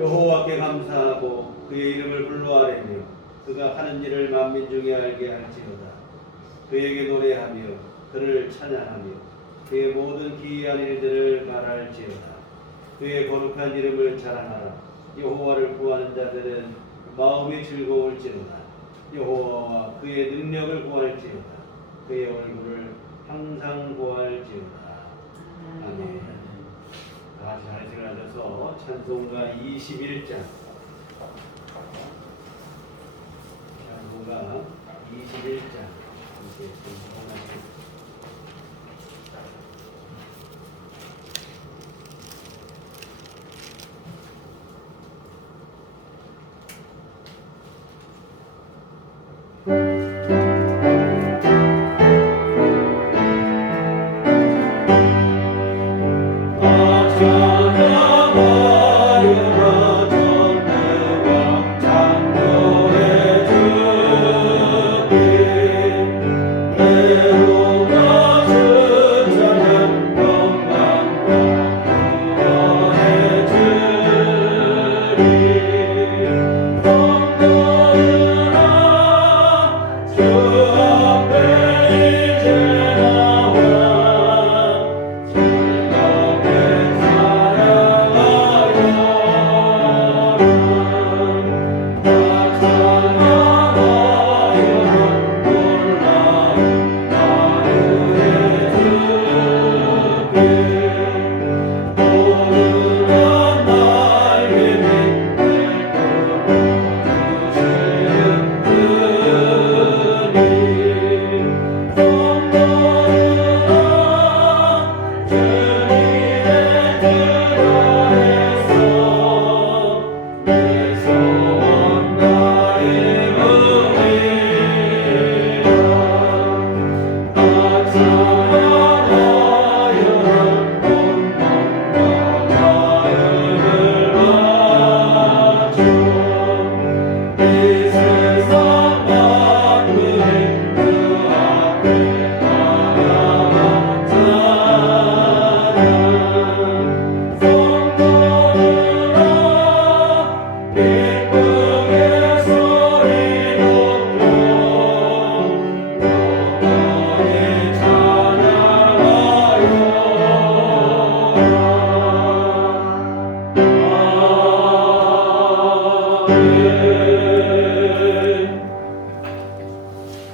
여호와께 감사하고 그의 이름을 불러아뢰며 그가 하는 일을 만민 중에 알게 할지어다. 그에게 노래하며 그를 찬양하며 그의 모든 기이한 일들을 말할지어다. 그의 거룩한 이름을 자랑하라. 여호와를 구하는 자들은 마음이 즐거울지어다. 여호와와 그의 능력을 구할지어다. 그의 얼굴을 항상 구할지어다. 아멘. 다 잘 일어나셔서 찬송가 21장, 찬송가 21장 이제 찬송하겠습니다.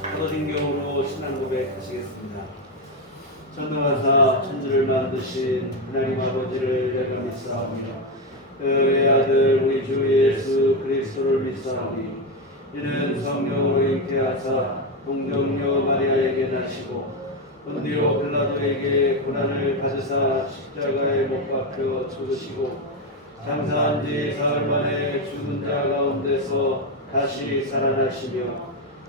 사도신경으로 신앙 고백하시겠습니다. 전능하사 천지를 만드신 하나님 아버지를 내가 믿사오며 그의 아들 우리 주 예수 그리스도를 믿사오니 이는 성령으로 잉태하사 동정녀 마리아에게 나시고 본디오 빌라도에게 고난을 받으사 십자가에 못 박혀 죽으시고 장사한 지 사흘 만에 죽은 자 가운데서 다시 살아나시며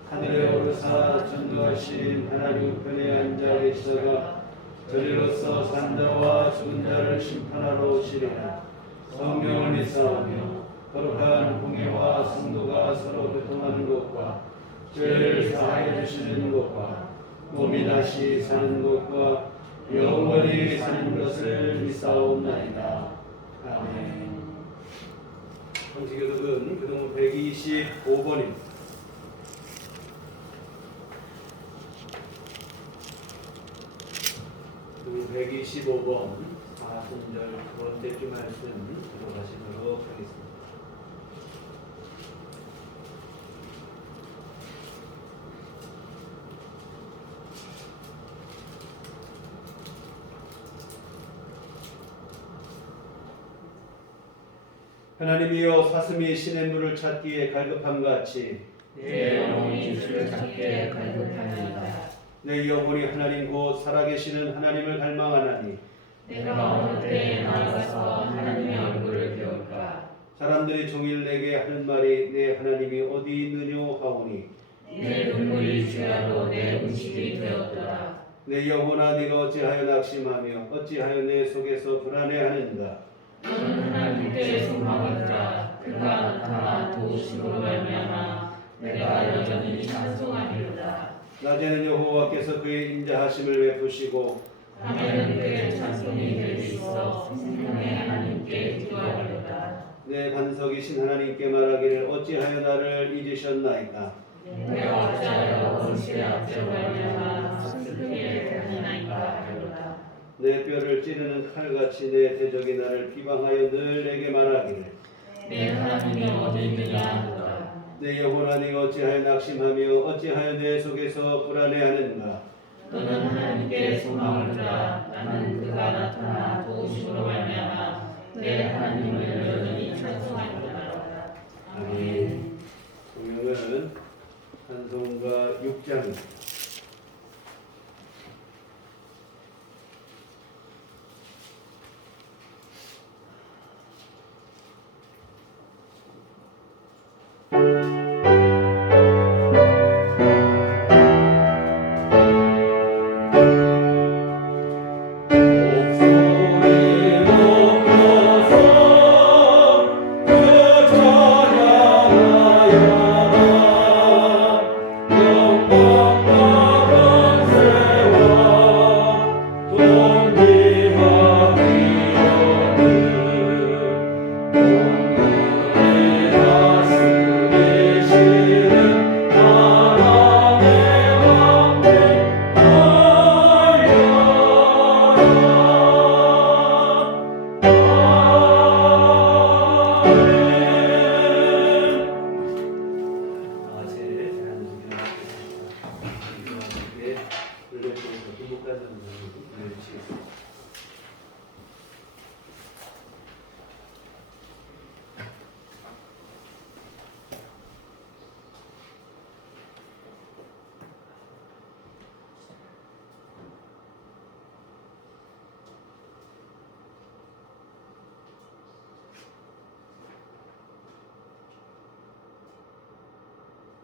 하늘에 오르사 전능하신 하나님 우편에 앉아 계시다가 저리로서 산자와 죽은 자를 심판하러 오시리라. 성령을 믿사오며 거룩한 공예와 성도가 서로 교통하는 것과 죄를 사하여 주시는 것과 몸이 다시 사는 것과 영원히 사는 것을 믿사옵나이다. 아멘. 성시교독은 교동 125번입니다. 125번 4분절 두 번째 주 말씀 들어가시도록 하겠습니다. 하나님이여 사슴이 신의 물을 찾기에 갈급함같이 내 영혼이 주를 찾기에 갈급하니이다. 내 영혼이 하나님 곧 살아계시는 하나님을 갈망하나니 내가 어느 때에 나가서 하나님의 얼굴을 배울까. 사람들이 종일 내게 하는 말이 내 하나님이 어디 있느냐 하오니 내 눈물이 주야로 내 음식이 되었도다. 내 영혼아 네가 어찌하여 낙심하며 어찌하여 내 속에서 불안해하는가. 너는 하나님께 소망하노라. 그가 나타나 도우심으로 말미암아 내가 여전히 찬송하리로다. 낮에는 여호와께서 그의 인자하심을 베푸시고 밤에는 그의 찬송이 될 수 있어 생명의 하나님께 기도하리로다. 내 반석이신 하나님께 말하기를 어찌하여 나를 잊으셨나이까. 내가 어찌하여 원수의 앞에로 말미암아 슬프게 되었나이까 하리로다. 내 뼈를 찌르는 칼같이 내 대적이 나를 비방하여 늘 내게 말하기를 내 하나님이 어디 있느냐 하도다. 내 영혼아 네가 어찌하여 낙심하며 어찌하여 내 속에서 불안해하는가. 너는 하나님께 소망하노라. 나는 그가 나타나 도우심으로 말미암아 내 하나님을 여전히 찬송하리로다. 아멘. 성경은 찬송가 6장입니다.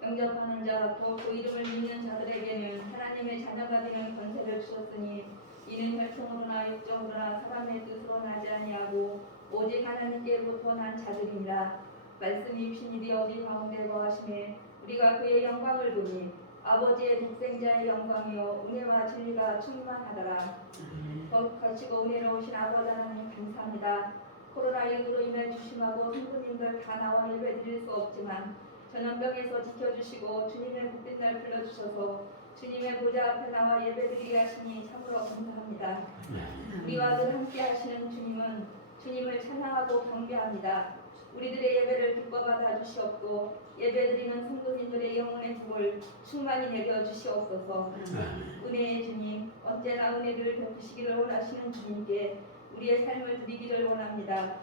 영접하는 자, 또 그 이름을 믿는 자들에게는 하나님의 자녀가 되는 권세를 주셨으니 이는 혈통으로나 육정으로나 사람의 뜻으로 나지 아니하고 오직 하나님께로부터 난 자들이니라. 말씀이 신이 되어 우리 가운데 거하심에 우리가 그의 영광을 보니 아버지의 독생자의 영광이요 은혜와 진리가 충만하더라. 거룩하시고 은혜로우신 아버지 하나님 감사합니다. 코로나19로 인해 주심하고 성도님들 다 나와 예배드릴 수 없지만 전염병에서 지켜주시고 주님의 복된 날 불러주셔서 주님의 보좌 앞에 나와 예배드리게 하시니 참으로 감사합니다. 우리와 늘 함께 하시는 주님은 주님을 찬양하고 경배합니다. 우리들의 예배를 기뻐 받아 주시옵고 예배드리는 성도님들의 영혼의 복을 충만히 내려 주시옵소서. 은혜의 주님, 언제나 은혜를 베푸시기를 원하시는 주님께 우리의 삶을 드리기를 원합니다.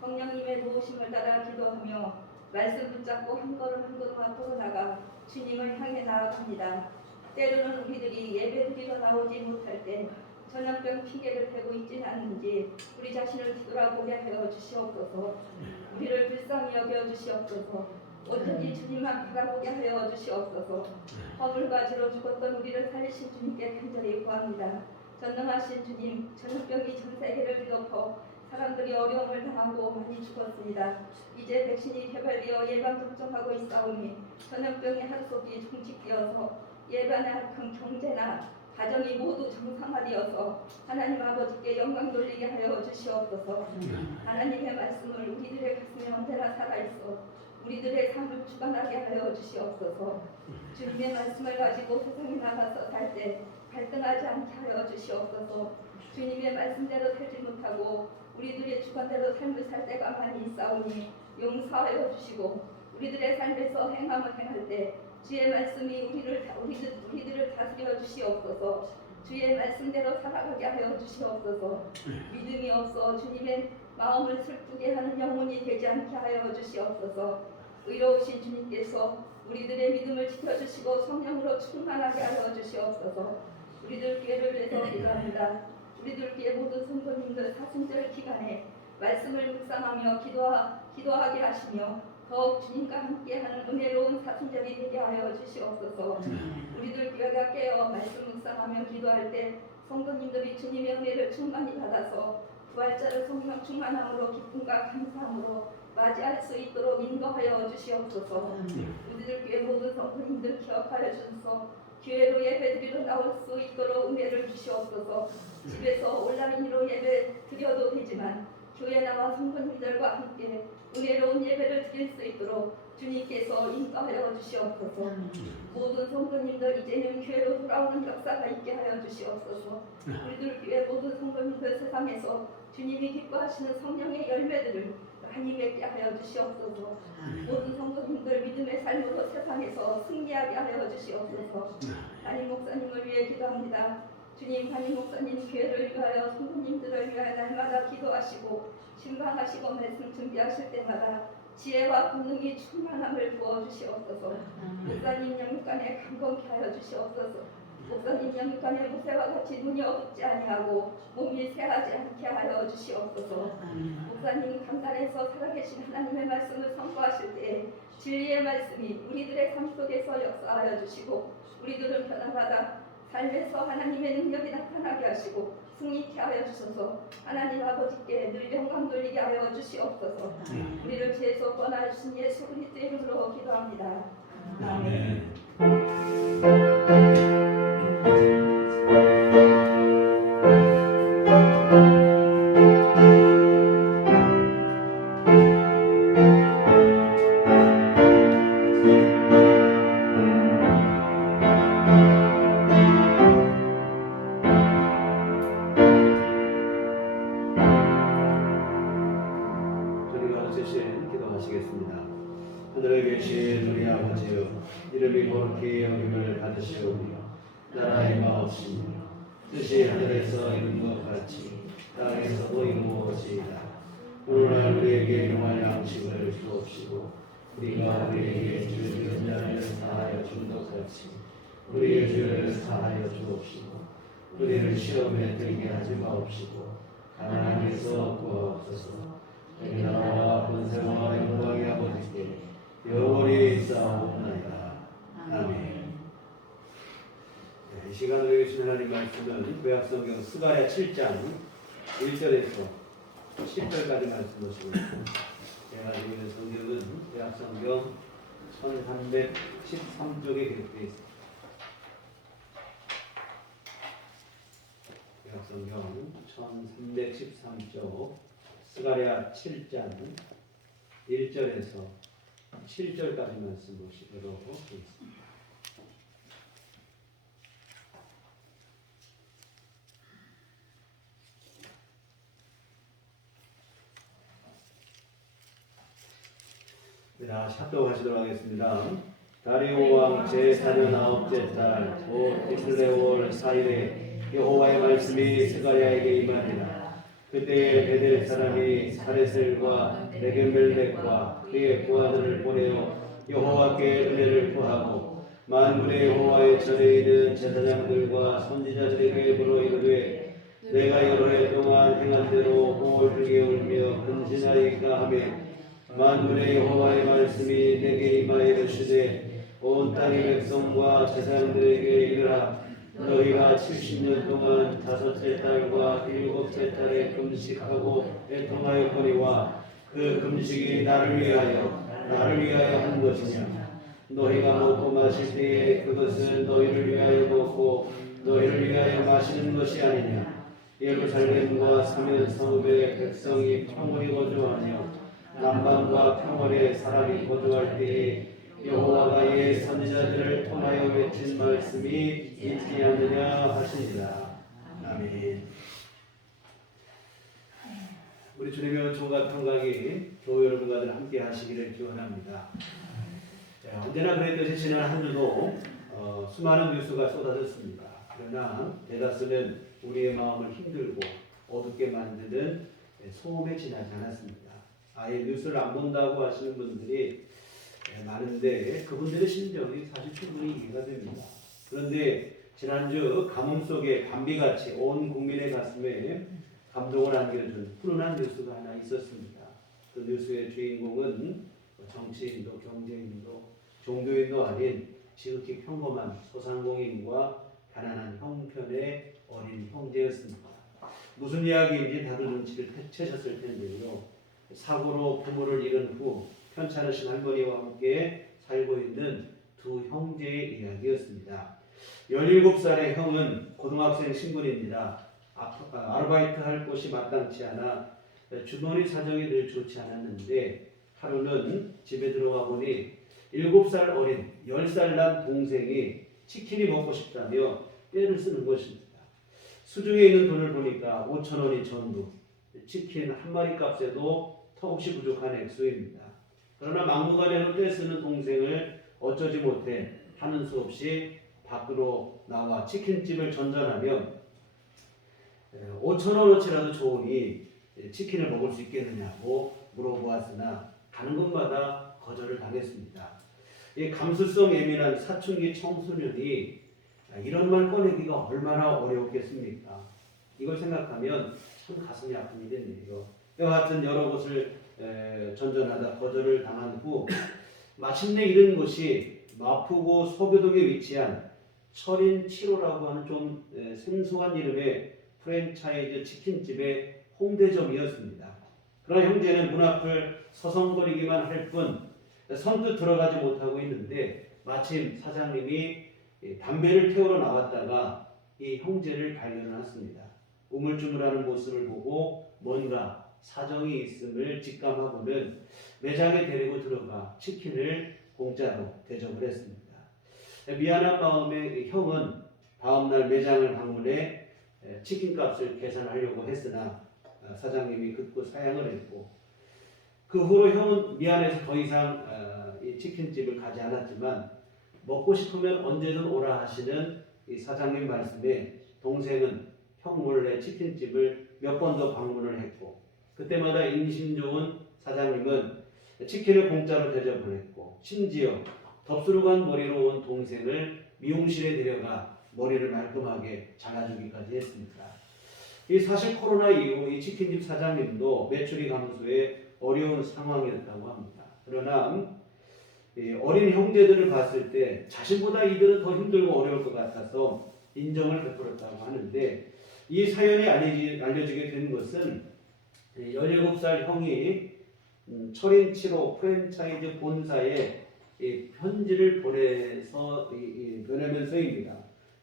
성령님의 도우심을 따라 기도하며 말씀 붙잡고 한 걸음 한 걸음 앞으로 나가 주님을 향해 나아갑니다. 때로는 우리들이 예배드리러 나오지 못할 때 전염병 핑계를 대고 있지는 않는지 우리 자신을 뒤돌아보게 하여 주시옵소서. 우리를 불쌍히 여겨 주시옵소서. 오직 주님만 바라보게 하여 주시옵소서. 허물과 죄로 죽었던 우리를 살리신 주님께 간절히 구합니다. 전능하신 주님, 전염병이 전 세계를 뒤덮어 사람들이 어려움을 당하고 많이 죽었습니다. 이제 백신이 개발되어 예방접종하고 있사오니 전염병의 하루속이 종식되어서 예방의 악한 경제나 가정이 모두 정상화되어서 하나님 아버지께 영광 돌리게 하여 주시옵소서. 하나님의 말씀을 우리들의 가슴에 언제나 살아있어 우리들의 삶을 주관하게 하여 주시옵소서. 주님의 말씀을 가지고 세상에 나가서 살 때 갈등하지 않게 하여 주시옵소서. 주님의 말씀대로 살지 못하고 우리들의 주관대로 삶을 살 때가 많이 있사오니 용서하여 주시고 우리들의 삶에서 행함을 행할 때 주의 말씀이 우리들을 다스려 주시옵소서. 주의 말씀대로 살아가게 하여 주시옵소서. 믿음이 없어 주님의 마음을 슬프게 하는 영혼이 되지 않게 하여 주시옵소서. 의로우신 주님께서 우리들의 믿음을 지켜주시고 성령으로 충만하게 하여 주시옵소서. 우리들 기회를 위해서 기도합니다. 우리들 기회 모든 성도님들 사순절 기간에 말씀을 묵상하며 기도하게 하시며 더욱 주님과 함께하는 은혜로운 사순절이 되게 하여 주시옵소서. 우리들 교회가 깨어 말씀 묵상하며 기도할 때 성도님들이 주님의 은혜를 충만히 받아서 부활자를 성령 충만함으로 기쁨과 감사함으로 맞이할 수 있도록 인도하여 주시옵소서. 우리들 교회 모든 성도님들 기억하여 주셔서 교회로 예배드리러 나올 수 있도록 은혜를 주시옵소서. 집에서 온라인으로 예배 드려도 되지만 교회 나와 성도님들과 함께 은혜로운 예배를 드릴 수 있도록 주님께서 인도하여 주시옵소서. 모든 성도님들 이제는 교회로 돌아오는 역사가 있게 하여 주시옵소서. 우리들 교회 모든 성도님들 세상에서 주님이 기뻐하시는 성령의 열매들을 많이 맺게 하여 주시옵소서. 모든 성도님들 믿음의 삶으로 세상에서 승리하게 하여 주시옵소서. 담임 목사님을 위해 기도합니다. 주님, 담임 목사님 교회를 위하여 성도님들을 위하여 날마다 기도하시고 신방하시고 말씀 준비하실 때마다 지혜와 권능이 충만함을 부어주시옵소서. 목사님 영육간에 강건케 하여 주시옵소서. 목사님 영육간에 모세와 같이 눈이 어둡지 아니하고 몸이 새하지 않게 하여 주시옵소서. 목사님 강단에서 살아계신 하나님의 말씀을 선포하실 때 진리의 말씀이 우리들의 삶 속에서 역사하여 주시고 우리들은 변화받아 삶에서 하나님의 능력이 나타나게 하시고 승리케 하여 주셔서 하나님 아버지께 늘 영광 돌리게 하여 주시옵소서. 우리를 죄에서 꺼내주신 예수 그리스도의 이름으로 기도합니다. 아멘. 하늘에 계신 우리 아버지여, 이름이 거룩히 여김을 받으시오며 나라가 임하옵시며 뜻이 하늘에서 이룬 것 같이 땅에서도 이루어지이다. 오늘날 우리에게 일용할 양식을 주옵시고 우리가 우리에게 죄 지은 자를 사하여 준 것 같이 우리의 죄를 사하여 주옵시고 우리를 시험에 들게 하지 마옵시고 하나님께서 구하옵소서. 이 나라와 권세와 영광이 아버지께 영원히 있사옵나이다. 아멘. 이 시간 우리 주신 하나님 말씀은 구약성경 스가랴 7장 1절에서 10절까지 말씀 보시고 제가 가지고 있는 성경은 구약성경 1313쪽에 기록되어 있습니다. 구약성경 1313쪽 스가랴 7장 1절에서 7절까지 말씀 보시도록 하겠습니다. 합독하시도록 하겠습니다. 다리오 왕 제4년 9째 달 곧 기슬레월 4일에 여호와의 말씀이 스가랴에게 임하니라. 그때 베델 사람이 사레셀과 레게멜렉과 그의 부하들을 보내어 여호와께 은혜를 구하고 만군의 여호와의 전에 있는 제사장들과 선지자들에게 물어 이르되 내가 여러 해 동안 행한 대로 호를 울며 근신하리까 하며 만군의 여호와의 말씀이 내게 임하여 이르시되 온 땅의 백성과 제사장들에게 이르라. 너희가 70년 동안 5째 달과 7째 달에 금식하고 애통하였거니와 그 금식이 나를 위하여 한 것이냐. 너희가 먹고 마실 때에 그것은 너희를 위하여 먹고 너희를 위하여 마시는 것이 아니냐. 예루살렘과 사면 성읍의 백성이 평온히 거주하며 남방과 평원에 사람이 거주할 때에 여호와가 옛 선지자들을 통하여 외친 말씀이 있지 않느냐 하시니라. 아멘. 우리 주님의 은총과 평강이 교회 여러분과 함께 하시기를 기원합니다. 언제나 그랬듯이 지난 한 주도 수많은 뉴스가 쏟아졌습니다. 그러나 대다수는 우리의 마음을 힘들고 어둡게 만드는 소음에 지나지 않았습니다. 아예 뉴스를 안 본다고 하시는 분들이 많은데 그분들의 심정이 사실 충분히 이해가 됩니다. 그런데 지난주 가뭄 속에 밤비같이 온 국민의 가슴에 감동을 안겨준 훈훈한 뉴스가 하나 있었습니다. 그 뉴스의 주인공은 정치인도 경제인도 종교인도 아닌 지극히 평범한 소상공인과 가난한 형편의 어린 형제였습니다. 무슨 이야기인지 다들 눈치를 채셨을 텐데요. 사고로 부모를 잃은 후 편찮으신 할머니와 함께 살고 있는 두 형제의 이야기였습니다. 17살의 형은 고등학생 신분입니다. 아르바이트 할 곳이 마땅치 않아 주머니 사정이 늘 좋지 않았는데 하루는 집에 들어와 보니 7살 어린 10살 난 동생이 치킨이 먹고 싶다며 떼를 쓰는 것입니다. 수중에 있는 돈을 보니까 5,000원이 전부, 치킨 한 마리 값에도 턱없이 부족한 액수입니다. 그러나 막무가내로 떼쓰는 동생을 어쩌지 못해 하는 수 없이 밖으로 나와 치킨집을 전전하며 5,000원어치라도 좋으니 치킨을 먹을 수 있겠느냐고 물어보았으나 가는 곳마다 거절을 당했습니다. 이 감수성 예민한 사춘기 청소년이 이런 말 꺼내기가 얼마나 어려웠겠습니까? 이걸 생각하면 참 가슴이 아픈 일이네요. 이와 같은 여러 곳을 전전하다 거절을 당한 후 마침내 이른 곳이 마포구 서교동에 위치한 철인 7호라고 하는 좀 생소한 이름의 프랜차이즈 치킨집의 홍대점이었습니다. 그러나 형제는 문 앞을 서성거리기만 할 뿐 선뜻 들어가지 못하고 있는데 마침 사장님이 담배를 태우러 나왔다가 이 형제를 발견했습니다. 우물쭈물하는 모습을 보고 뭔가 사정이 있음을 직감하고는 매장에 데리고 들어가 치킨을 공짜로 대접을 했습니다. 미안한 마음에 형은 다음날 매장을 방문해 치킨값을 계산하려고 했으나 사장님이 급고 사양을 했고 그 후로 형은 미안해서 더 이상 이 치킨집을 가지 않았지만 먹고 싶으면 언제든 오라 하시는 이 사장님 말씀에 동생은 형 몰래 치킨집을 몇 번 더 방문을 했고 그때마다 인심 좋은 사장님은 치킨을 공짜로 대접을 했고 심지어 덥수룩한 머리로 온 동생을 미용실에 데려가 머리를 말끔하게 잘라주기까지 했습니다. 이 사실 코로나 이후 이 치킨집 사장님도 매출이 감소해 어려운 상황이었다고 합니다. 그러나 어린 형제들을 봤을 때 자신보다 이들은 더 힘들고 어려울 것 같아서 인정을 베풀었다고 하는데 이 사연이 알려지게 된 것은 17살 형이 철인 7호 프랜차이즈 본사에 편지를 보내면서입니다.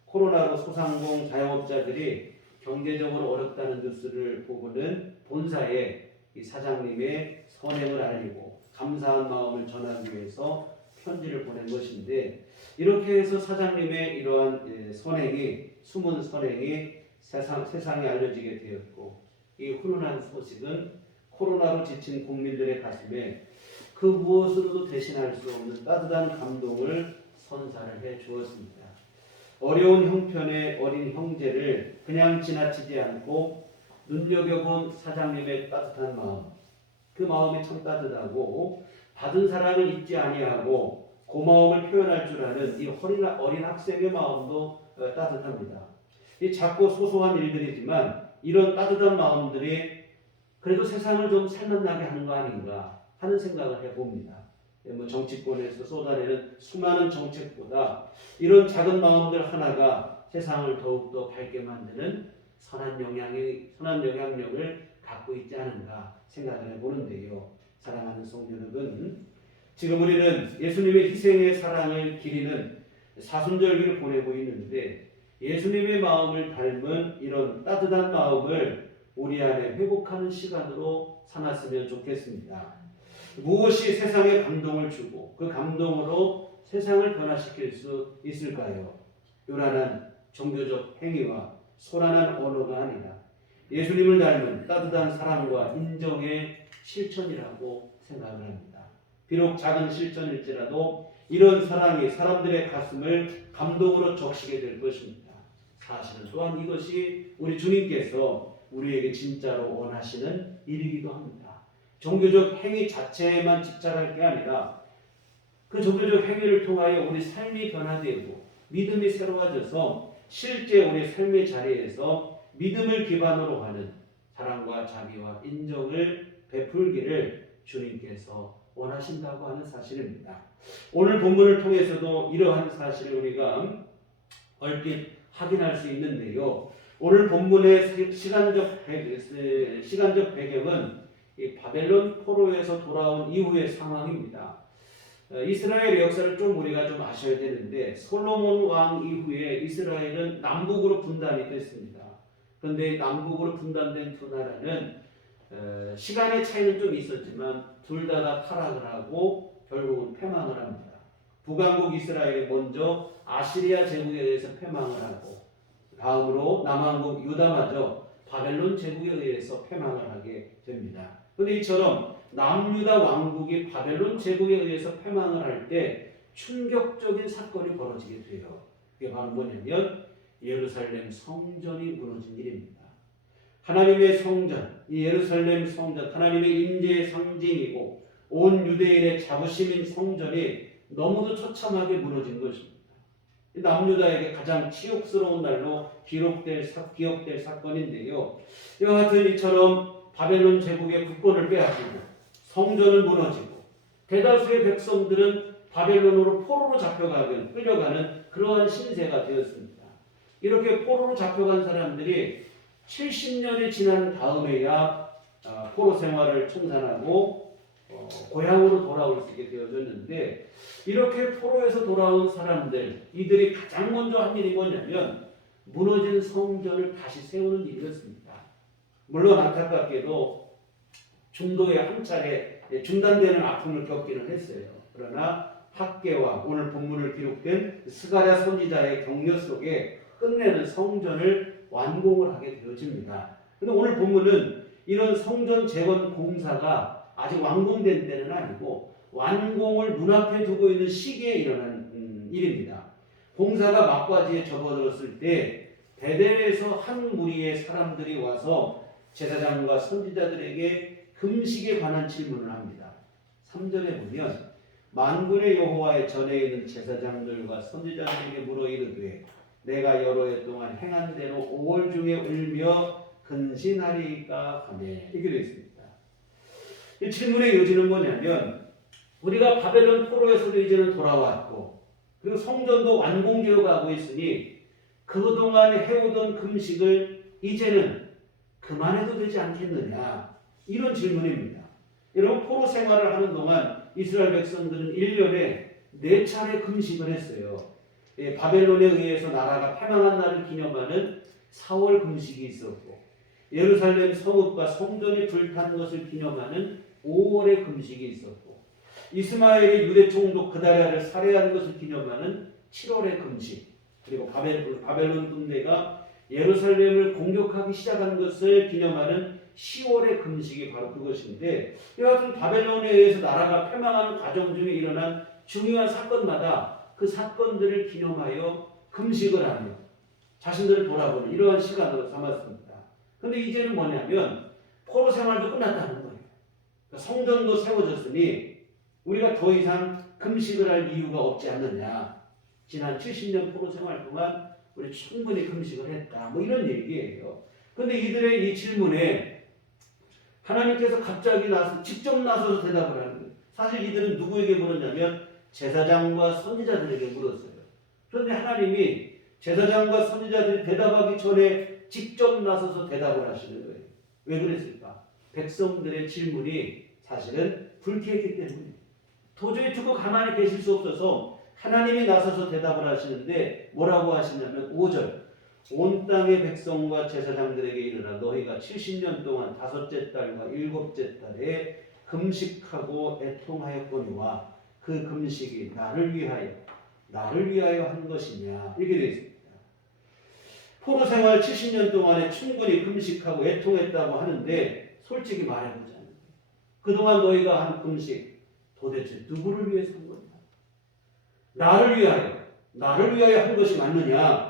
코로나로 소상공 자영업자들이 경제적으로 어렵다는 뉴스를 보고는 본사에 이 사장님의 선행을 알리고 감사한 마음을 전하기 위해서 편지를 보낸 것인데 이렇게 해서 사장님의 이러한 선행이 숨은 선행이 세상에 알려지게 되었고 이 훈훈한 소식은 코로나로 지친 국민들의 가슴에 그 무엇으로도 대신할 수 없는 따뜻한 감동을 선사를 해 주었습니다. 어려운 형편의 어린 형제를 그냥 지나치지 않고 눈여겨본 사장님의 따뜻한 마음, 그 마음이 참 따뜻하고 받은 사랑을 잊지 아니하고 고마움을 표현할 줄 아는 이 어린 학생의 마음도 따뜻합니다. 이 작고 소소한 일들이지만 이런 따뜻한 마음들이 그래도 세상을 좀 살맛나게 하는 거 아닌가 하는 생각을 해봅니다. 정치권에서 쏟아내는 수많은 정책보다 이런 작은 마음들 하나가 세상을 더욱더 밝게 만드는 선한 영향력을 갖고 있지 않은가 생각을 해보는데요. 사랑하는 성도 여러분, 지금 우리는 예수님의 희생의 사랑을 기리는 사순절기를 보내고 있는데 예수님의 마음을 닮은 이런 따뜻한 마음을 우리 안에 회복하는 시간으로 삼았으면 좋겠습니다. 무엇이 세상에 감동을 주고 그 감동으로 세상을 변화시킬 수 있을까요? 요란한 종교적 행위와 소란한 언어가 아니라 예수님을 닮은 따뜻한 사랑과 인정의 실천이라고 생각을 합니다. 비록 작은 실천일지라도 이런 사랑이 사람들의 가슴을 감동으로 적시게 될 것입니다. 사실은 또한 이것이 우리 주님께서 우리에게 진짜로 원하시는 일이기도 합니다. 종교적 행위 자체에만 집착할 게 아니라 그 종교적 행위를 통하여 우리 삶이 변화되고 믿음이 새로워져서 실제 우리 삶의 자리에서 믿음을 기반으로 하는 사랑과 자비와 인정을 베풀기를 주님께서 원하신다고 하는 사실입니다. 오늘 본문을 통해서도 이러한 사실을 우리가 얼핏 확인할 수 있는데요. 오늘 본문의 시간적 배경은 이 바벨론 포로에서 돌아온 이후의 상황입니다. 이스라엘의 역사를 좀 우리가 좀 아셔야 되는데 솔로몬 왕 이후에 이스라엘은 남북으로 분단이 됐습니다. 그런데 남북으로 분단된 두 나라는 시간의 차이는 좀 있었지만 둘 다 타락을 하고 결국은 패망을 합니다. 북왕국 이스라엘이 먼저 아시리아 제국에 의해서 패망을 하고 다음으로 남왕국 유다마저 바벨론 제국에 의해서 패망을 하게 됩니다. 그런데 이처럼 남유다 왕국이 바벨론 제국에 의해서 패망을 할 때 충격적인 사건이 벌어지게 돼요. 그게 바로 뭐냐면 예루살렘 성전이 무너진 일입니다. 하나님의 성전, 이 예루살렘 성전, 하나님의 임재의 상징이고 온 유대인의 자부심인 성전이 너무도 처참하게 무너진 것입니다. 남유다에게 가장 치욕스러운 날로 기억될 사건인데요. 이와 같은 이처럼 바벨론 제국의 국권을 빼앗기고 성전은 무너지고 대다수의 백성들은 바벨론으로 포로로 끌려가는 그러한 신세가 되었습니다. 이렇게 포로로 잡혀간 사람들이 70년이 지난 다음에야 포로 생활을 청산하고 고향으로 돌아올 수 있게 되어졌는데 이렇게 포로에서 돌아온 사람들 이들이 가장 먼저 한 일이 뭐냐면 무너진 성전을 다시 세우는 일이었습니다. 물론 안타깝게도 중도에 한 차례 중단되는 아픔을 겪기는 했어요. 그러나 학개와 오늘 본문을 기록된 스가랴 선지자의 격려 속에 끝내는 성전을 완공을 하게 되어집니다. 그런데 오늘 본문은 이런 성전 재건 공사가 아직 완공된 때는 아니고 완공을 눈앞에 두고 있는 시기에 일어난 일입니다. 공사가 막바지에 접어들었을 때 베델에서 한 무리의 사람들이 와서 제사장과 선지자들에게 금식에 관한 질문을 합니다. 3절에 보면 만군의 여호와의 전에 있는 제사장들과 선지자들에게 물어 이르되 내가 여러 해 동안 행한 대로 5월 중에 울며 근신하리까 하며 이렇게 되어 있습니다. 이 질문의 요지는 뭐냐면 우리가 바벨론 포로에서도 이제는 돌아왔고 그리고 성전도 완공되어 가고 있으니 그동안 해오던 금식을 이제는 그만해도 되지 않겠느냐 이런 질문입니다. 여러분 포로 생활을 하는 동안 이스라엘 백성들은 1년에 4차례 금식을 했어요. 바벨론에 의해서 나라가 패망한 날을 기념하는 4월 금식이 있었고 예루살렘 성읍과 성전이 불탄 것을 기념하는 5월의 금식이 있었고 이스마엘이 유대 총독 그다랴를 살해한 것을 기념하는 7월의 금식 그리고 바벨론 군대가 예루살렘을 공격하기 시작한 것을 기념하는 10월의 금식이 바로 그것인데 이와 같은 바벨론에 의해서 나라가 패망하는 과정 중에 일어난 중요한 사건마다 그 사건들을 기념하여 금식을 하며 자신들을 돌아보는 이러한 시간으로 삼았습니다. 그런데 이제는 뭐냐면 포로 생활도 끝났다는 거예요. 그러니까 성전도 세워졌으니 우리가 더 이상 금식을 할 이유가 없지 않느냐. 지난 70년 포로 생활 동안 우리 충분히 금식을 했다. 뭐 이런 얘기예요. 그런데 이들의 이 질문에 하나님께서 갑자기 직접 나서서 대답을 하는 거예요. 사실 이들은 누구에게 물었냐면 제사장과 선지자들에게 물었어요. 그런데 하나님이 제사장과 선지자들이 대답하기 전에 직접 나서서 대답을 하시는 거예요. 왜 그랬을까? 백성들의 질문이 사실은 불쾌했기 때문에 도저히 두고 가만히 계실 수 없어서 하나님이 나서서 대답을 하시는데 뭐라고 하시냐면 5절 온 땅의 백성과 제사장들에게 이르라 너희가 70년 동안 5째 달과 7째 달에 금식하고 애통하였거니와 그 금식이 나를 위하여 한 것이냐 이렇게 되어 있습니다. 포로 생활 70년 동안에 충분히 금식하고 애통했다고 하는데 솔직히 말해보자면 그동안 너희가 한 금식 도대체 누구를 위해서 한 거냐? 나를 위하여 한 것이 맞느냐?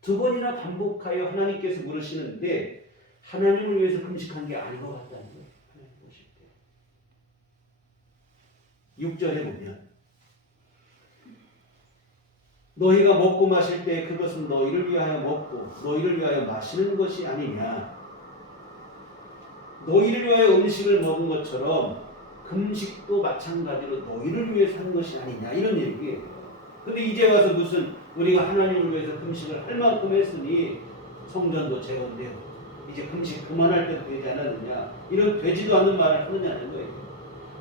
2번이나 반복하여 하나님께서 물으시는데 하나님을 위해서 금식한 게 아닌 것 같다는 거예요. 하나님 보실 때 6절에 보면 너희가 먹고 마실 때 그것은 너희를 위하여 먹고 너희를 위하여 마시는 것이 아니냐. 너희를 위하여 음식을 먹은 것처럼 금식도 마찬가지로 너희를 위해서 한 것이 아니냐 이런 얘기예요. 근데 이제 와서 무슨 우리가 하나님을 위해서 금식을 할 만큼 했으니 성전도 재건되고 이제 금식 그만할 때도 되지 않았느냐 이런 되지도 않는 말을 하느냐는 거예요.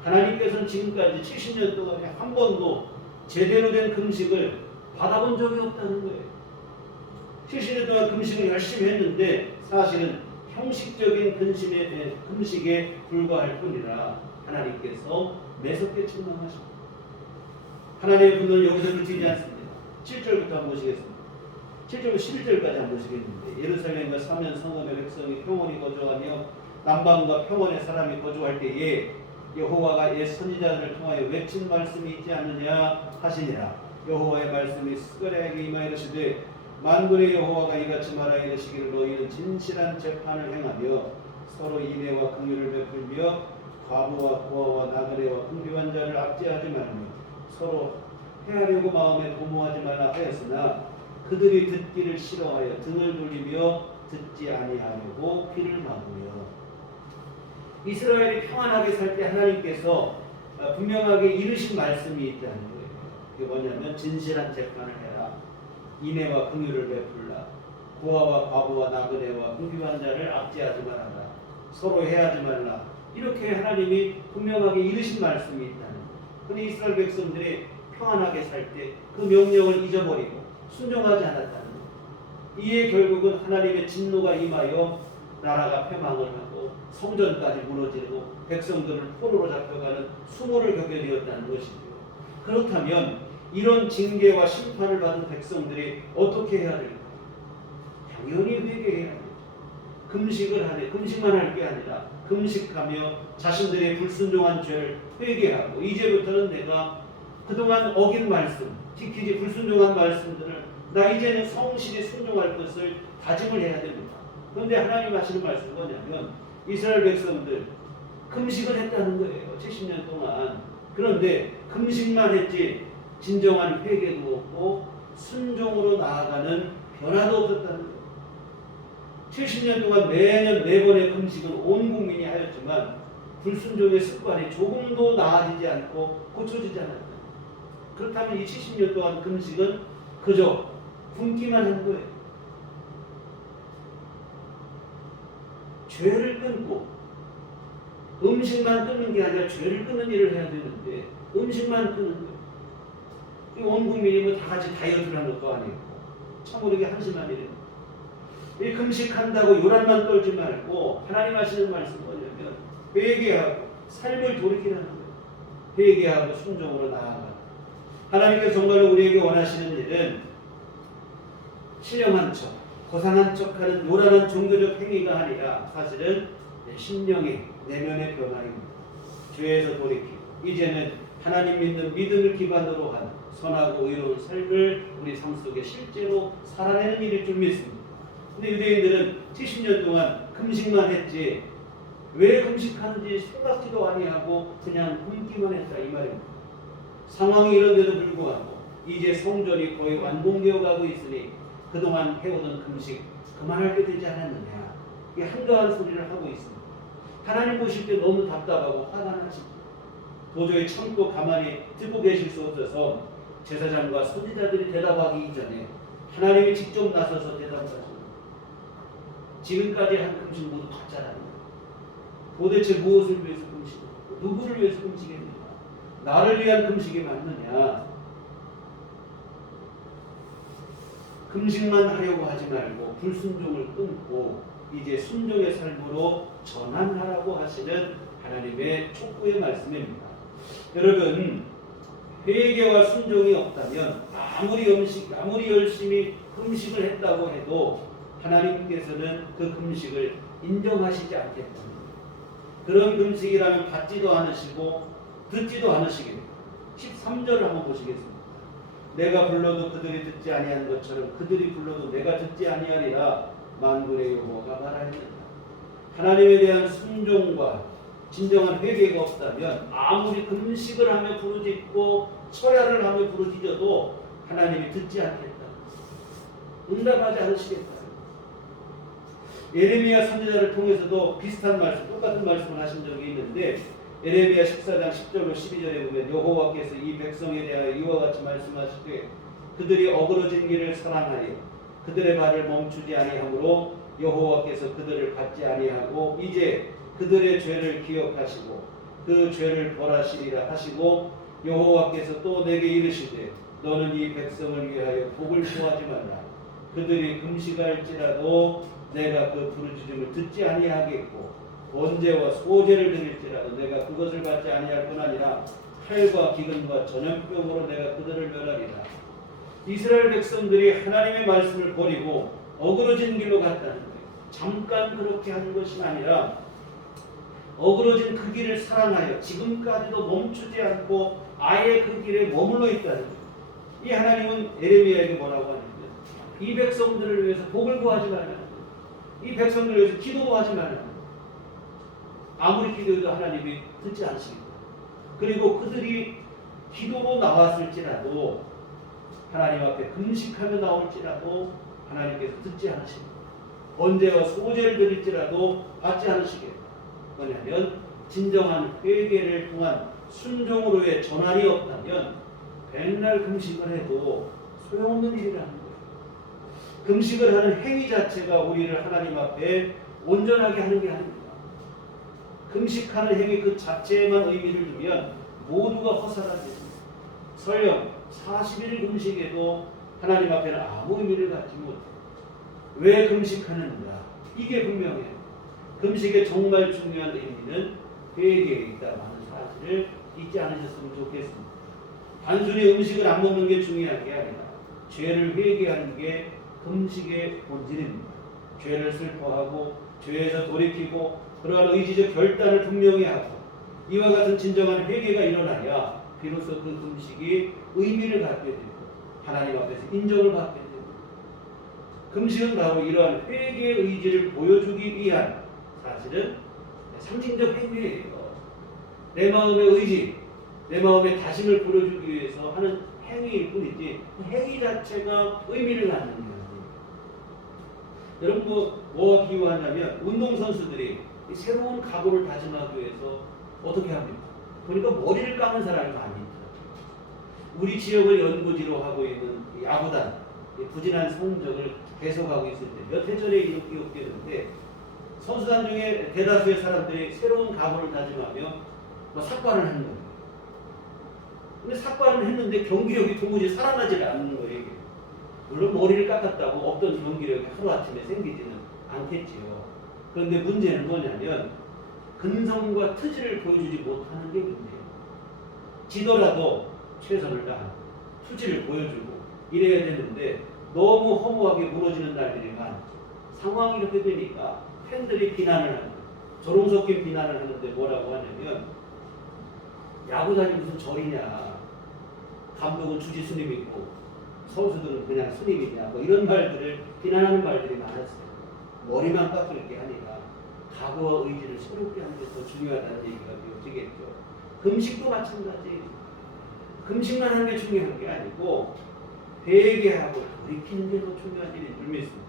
하나님께서는 지금까지 70년 동안에 한 번도 제대로 된 금식을 받아본 적이 없다는 거예요. 70년 동안 금식을 열심히 했는데 사실은 형식적인 금식에 불과할 뿐이라 하나님께서 매섭게 책망하십니다. 하나님의 분노는 여기서 그치지 않습니다. 7절부터 한번 보시겠습니다. 7절부터 11절까지 한번 보시겠는데 예루살렘과 사면 성읍의 백성이 평온히 거주하며 남방과 평원의 사람이 거주할 때에 여호와가 옛 선지자들을 통하여 외친 말씀이 있지 않느냐 하시니라. 여호와의 말씀이 스가랴에게 임하여 이르시되 만군의 여호와가 이같이 말하여 이르시기를 너희는 진실한 재판을 행하며 서로 인애와 긍휼을 베풀며 과부와 고아와 나그네와 궁핍한 자를 압제하지 말며 서로 해하려고 마음에 도모하지 말라 하였으나 그들이 듣기를 싫어하여 등을 돌리며 듣지 아니하려고 귀를 막으며. 이스라엘이 평안하게 살 때 하나님께서 분명하게 이르신 말씀이 있다는 거예요. 그게 뭐냐면 진실한 재판을 해라. 인애와 긍휼을 베풀라. 고아와 과부와 나그네와 궁핍한 자를 압제하지 말아라. 서로 해하지 말라. 이렇게 하나님이 분명하게 이르신 말씀이 있다는 거예요. 그런데 이스라엘 백성들이 평안하게 살 때 그 명령을 잊어버리고 순종하지 않았다는 거예요. 이에 결국은 하나님의 진노가 임하여 나라가 패망을 하고 성전까지 무너지고 백성들을 포로로 잡혀가는 수모를 겪게 되었다는 것이죠. 그렇다면 이런 징계와 심판을 받은 백성들이 어떻게 해야 될까요? 당연히 회개해야 돼요. 금식을 하되 금식만 할 게 아니라 금식하며 자신들의 불순종한 죄를 회개하고 이제부터는 내가 그동안 어긴 말씀, 지키지 불순종한 말씀들을 나 이제는 성실히 순종할 것을 다짐을 해야 됩니다. 그런데 하나님 하시는 말씀은 뭐냐면 이스라엘 백성들 금식을 했다는 거예요. 70년 동안. 그런데 금식만 했지 진정한 회개도 없고 순종으로 나아가는 변화도 없었다는 거예요. 70년 동안 매년 4번의 금식을 온 국민이 하였지만 불순종의 습관이 조금도 나아지지 않고 고쳐지지 않았다. 그렇다면 이 70년 동안 금식은 그저 굶기만 한 거예요. 죄를 끊고 음식만 끊는 게 아니라 죄를 끊는 일을 해야 되는데 음식만 끊는 거예요. 온 국민이 뭐 다 같이 다이어트를 하는 것도 아니고 참으로 이게 한심한 일입니다. 이 금식한다고 요란만 떨지 말고 하나님 하시는 말씀은 뭐냐면 회개하고 삶을 돌이키는 거예요. 회개하고 순종으로 나아가. 하나님께서 정말로 우리에게 원하시는 일은 신령한 척, 고상한 척하는 요란한 종교적 행위가 아니라 사실은 심령의 내면의 변화입니다. 죄에서 돌이키고 이제는 하나님 믿는 믿음을 기반으로 한 선하고 의로운 삶을 우리 삶 속에 실제로 살아내는 일일 줄 믿습니다. 근데 유대인들은 70년 동안 금식만 했지 왜 금식하는지 생각지도 아니하고 그냥 굶기만 했다 이 말입니다. 상황이 이런데도 불구하고 이제 성전이 거의 완공되어 가고 있으니 그동안 해오던 금식 그만할 때 되지 않았느냐 이 한가한 소리를 하고 있습니다. 하나님 보실 때 너무 답답하고 화가 나십니다. 도저히 참고 가만히 듣고 계실 수 없어서 제사장과 선지자들이 대답하기 이전에 하나님이 직접 나서서 대답하십니다. 지금까지 한 금식 모두 가짜랍니다. 도대체 무엇을 위해서 금식을 누구를 위해서 금식입니까? 나를 위한 금식이 맞느냐? 금식만 하려고 하지 말고 불순종을 끊고 이제 순종의 삶으로 전환하라고 하시는 하나님의 촉구의 말씀입니다. 여러분 회개와 순종이 없다면 아무리 열심히 금식을 했다고 해도 하나님께서는 그 금식을 인정하시지 않겠다. 그런 금식이라면 받지도 않으시고 듣지도 않으시겠다. 13절을 한번 보시겠습니다. 내가 불러도 그들이 듣지 아니한 것처럼 그들이 불러도 내가 듣지 아니하리라 만군의 여호와가 말하였느니라. 하나님에 대한 순종과 진정한 회개가 없다면 아무리 금식을 하며 부르짖고 철야를 하며 부르짖어도 하나님이 듣지 않겠다. 응답하지 않으시겠다. 예레미야 선지자를 통해서도 비슷한 말씀, 똑같은 말씀을 하신 적이 있는데 에레미야 14장 10절로 12절에 보면 여호와께서 이 백성에 대하여 이와 같이 말씀하시되 그들이 어그러진 길을 사랑하여 그들의 발을 멈추지 아니하므로 여호와께서 그들을 받지 아니하고 이제 그들의 죄를 기억하시고 그 죄를 벌하시리라 하시고 여호와께서 또 내게 이르시되 너는 이 백성을 위하여 복을 구하지 말라. 그들이 금식할지라도 내가 그 부르짖음을 듣지 아니하겠고 번제와 소제를 드릴지라도 내가 그것을 받지 아니할 뿐 아니라 칼과 기근과 전염병으로 내가 그들을 멸하리라. 이스라엘 백성들이 하나님의 말씀을 버리고 어그러진 길로 갔다는 거예요. 잠깐 그렇게 한 것이 아니라 어그러진 그 길을 사랑하여 지금까지도 멈추지 않고 아예 그 길에 머물러 있다는 거예요. 이 하나님은 에레미야에게 뭐라고 하냐면 이 백성들을 위해서 복을 구하지 말라는 거예요. 이 백성들을 위해서 기도도 하지 말라는 거예요. 아무리 기도해도 하나님이 듣지 않으십니다. 그리고 그들이 기도로 나왔을지라도 하나님 앞에 금식하며 나올지라도 하나님께서 듣지 않으십니다. 번제와 소제를 드릴지라도 받지 않으시겠다. 뭐냐면 진정한 회개를 통한 순종으로의 전환이 없다면 백날 금식을 해도 소용없는 일이라는 거예요. 금식을 하는 행위 자체가 우리를 하나님 앞에 온전하게 하는 게 아닙니다. 금식하는 행위 그 자체에만 의미를 두면 모두가 허사라집니다. 설령 40일 금식에도 하나님 앞에는 아무 의미를 갖지 못해요. 왜 금식하는가? 이게 분명해요. 금식의 정말 중요한 의미는 회개에 있다는 사실을 잊지 않으셨으면 좋겠습니다. 단순히 음식을 안 먹는 게 중요한 게 아니라 죄를 회개하는 게 금식의 본질입니다. 죄를 슬퍼하고 죄에서 돌이키고 그러한 의지적 결단을 분명히 하고 이와 같은 진정한 회개가 일어나야 비로소 그 금식이 의미를 갖게 되고 하나님 앞에서 인정을 받게 됩니다. 금식은 바로 이러한 회개의 의지를 보여주기 위한 사실은 상징적 행위예요. 내 마음의 의지, 내 마음의 다짐을 보여주기 위해서 하는 행위일 뿐이지 행위 자체가 의미를 갖는 거예요. 여러분 뭐와 비유하냐면 운동선수들이 새로운 각오를 다짐하기 위해서 어떻게 합니까? 보니까 머리를 감은 사람이 많이 있더라고요. 우리 지역을 연고지로 하고 있는 야구단 부진한 성적을 계속하고 있을 때 몇 해 전에 기억되는데 선수단 중에 대다수의 사람들이 새로운 각오를 다짐하며 삭발을 하는 거예요. 근데 삭발을 했는데 경기력이 도무지 살아나지 않는 거예요. 물론 머리를 깎았다고 없던 경기력이 하루아침에 생기지는 않겠지요. 그런데 문제는 뭐냐면 근성과 투지를 보여주지 못하는 게 문제예요. 지더라도 최선을 다하고 투지를 보여주고 이래야 되는데 너무 허무하게 무너지는 날들이 많죠. 상황이 이렇게 되니까 팬들이 비난을 하는 거예요. 조롱 섞인 비난을 하는데 뭐라고 하냐면 야구단이 무슨 절이냐, 감독은 주지 스님이고 선수들은 그냥 스님이냐, 뭐 이런 말들을 비난하는 말들이 많았어요. 머리만 깎을 게 아니라 각오와 의지를 새롭게 하는 게 더 중요하다는 얘기가 되겠죠. 금식도 마찬가지. 금식만 하는 게 중요한 게 아니고 회개하고 돌이키는 게 더 중요한 일인 줄 믿습니다.